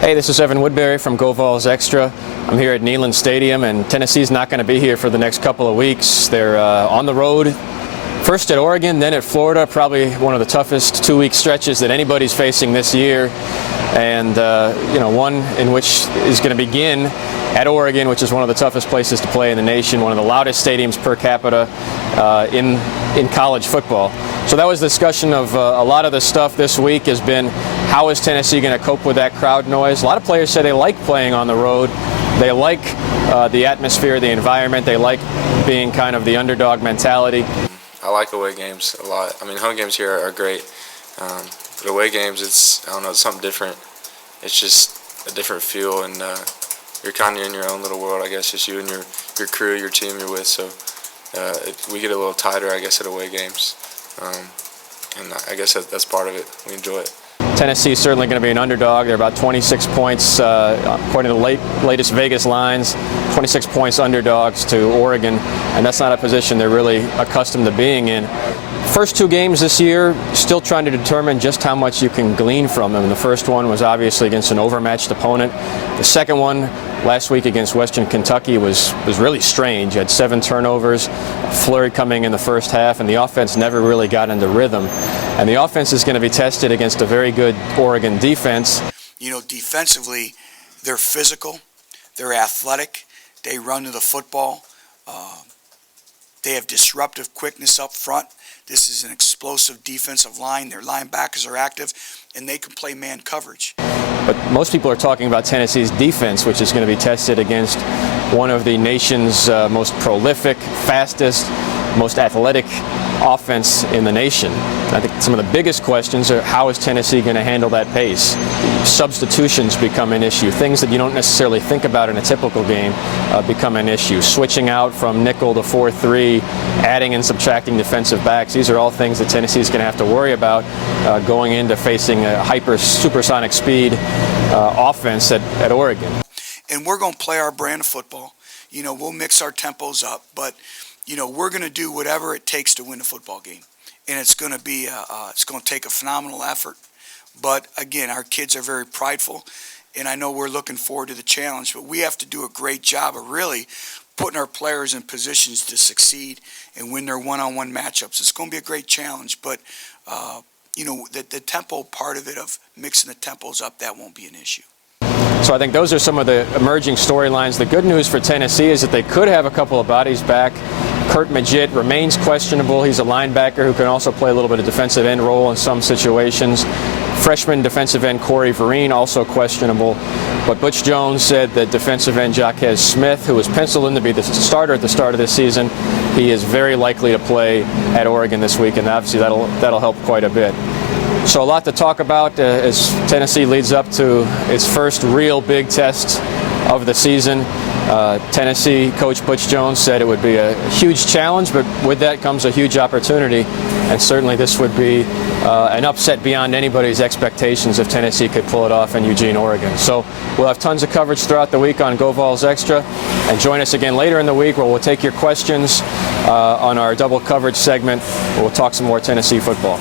Hey, this is Evan Woodbery from Go Vols Extra. I'm here at Neyland Stadium, and Tennessee's not going to be here for the next couple of weeks. They're on the road, first at Oregon, then at Florida, probably one of the toughest two-week stretches that anybody's facing this year. And, one in which is going to begin at Oregon, which is one of the toughest places to play in the nation, one of the loudest stadiums per capita in college football. So that was the discussion of a lot of the stuff this week has been, how is Tennessee going to cope with that crowd noise? A lot of players say they like playing on the road. They like the atmosphere, the environment. They like being kind of the underdog mentality. I like away games a lot. I mean, home games here are great. But away games, it's something different. It's just a different feel, and you're kind of in your own little world, I guess. Just you and your crew, your team you're with. So we get a little tighter, I guess, at away games. And I guess that's part of it. We enjoy it. Tennessee is certainly going to be an underdog. They're about 26 points, according to the latest Vegas lines, 26 points underdogs to Oregon, and that's not a position they're really accustomed to being in. First two games this year, still trying to determine just how much you can glean from them. The first one was obviously against an overmatched opponent. The second one last week against Western Kentucky was really strange. You had 7 turnovers, a flurry coming in the first half, and the offense never really got into rhythm. And the offense is going to be tested against a very good Oregon defense. You know, defensively, they're physical, they're athletic, they run to the football, they have disruptive quickness up front. This is an explosive defensive line. Their linebackers are active, and they can play man coverage. But most people are talking about Tennessee's defense, which is going to be tested against one of the nation's most prolific, fastest, most athletic offense in the nation. I think some of the biggest questions are, how is Tennessee going to handle that pace? Substitutions become an issue. Things that you don't necessarily think about in a typical game become an issue. Switching out from nickel to 4-3, adding and subtracting defensive backs. These are all things that Tennessee is going to have to worry about going into facing a supersonic speed offense at Oregon. And we're going to play our brand of football. You know, we'll mix our tempos up, but we're going to do whatever it takes to win a football game. And it's going to be, it's going to take a phenomenal effort. But again, our kids are very prideful, and I know we're looking forward to the challenge. But we have to do a great job of really putting our players in positions to succeed and win their one-on-one matchups. It's going to be a great challenge. But, the tempo part of it, of mixing the tempos up, that won't be an issue. So I think those are some of the emerging storylines. The good news for Tennessee is that they could have a couple of bodies back. Kurt Magid remains questionable. He's a linebacker who can also play a little bit of defensive end role in some situations. Freshman defensive end Corey Vereen also questionable. But Butch Jones said that defensive end Jaquez Smith, who was penciled in to be the starter at the start of this season, he is very likely to play at Oregon this week, and obviously that'll help quite a bit. So a lot to talk about as Tennessee leads up to its first real big test of the season. Tennessee coach Butch Jones said it would be a huge challenge, but with that comes a huge opportunity. And certainly this would be an upset beyond anybody's expectations if Tennessee could pull it off in Eugene, Oregon. So we'll have tons of coverage throughout the week on Go Vols Extra. And join us again later in the week where we'll take your questions on our double coverage segment. We'll talk some more Tennessee football.